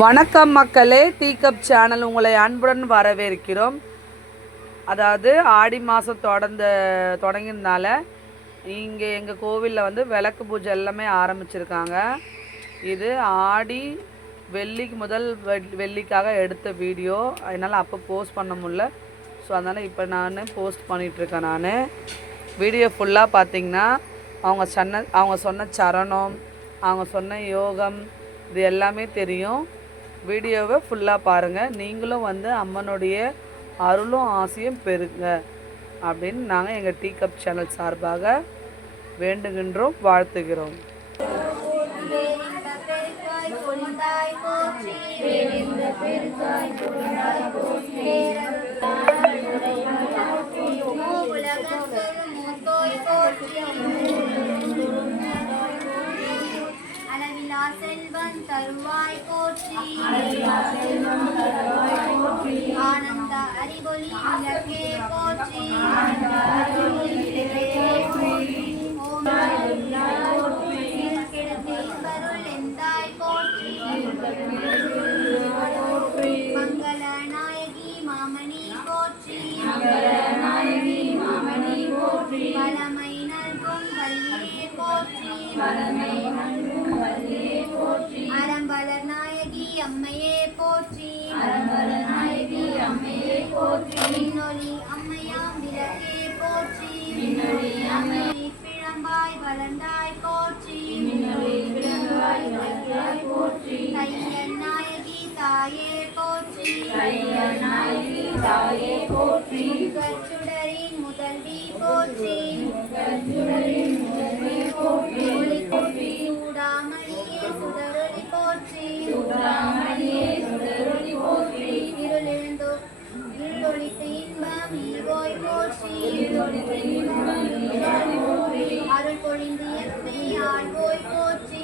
வணக்கம் மக்களே, டீகப் சேனல் உங்களை அன்புடன் வரவேற்கிறோம். அதாவது ஆடி மாதம் தொடங்கினால இங்கே எங்கள் கோவிலில் வந்து விளக்கு பூஜை எல்லாமே ஆரம்பிச்சிருக்காங்க. இது ஆடி வெள்ளிக்கு முதல் வெள்ளிக்காக எடுத்த வீடியோ, அதனால் அப்போ போஸ்ட் பண்ண முடியல. ஸோ அதனால் இப்போ நான் போஸ்ட் பண்ணிகிட்ருக்கேன். நான் வீடியோ ஃபுல்லாக பார்த்திங்கன்னா அவங்க சொன்ன சரணம், அவங்க சொன்ன யோகம் இது எல்லாமே தெரியும். வீடியோவை ஃபுல்லாக பாருங்கள். நீங்களும் வந்து அம்மனுடைய அருளும் ஆசையும் பெறுங்க அப்படின்னு நாங்கள் எங்கள் டீகப் சேனல் சார்பாக வேண்டுகின்றோம், வாழ்த்துகிறோம். செல்வன் தருவாய் போற்றி, ஆனந்த அறிவொளி விளக்கே போற்றி, ஓம் கிடத்தில் பருள் எந்தாய் போற்றி, மங்கள நாயகி மாமணி போற்றி, வளமை நல்கும் வல்லியே போற்றி, அறம்பலர் நாயகி அம்மையே போற்றி, மின்னொளி அம்மையாம் விளக்கே போற்றி, பிழம்பாய் வளர்ந்தாய் போற்றி, தையல் நாயகி தாயே போற்றி, சுடரின் முதல்வி போற்றி, சூடாமணியே சுடரொளி போற்றி, இருளொளித்த இன்பம் ஈவோய் போற்றி, அருள் பொழிந்து எம்மை ஆழ்வோய் போற்றி,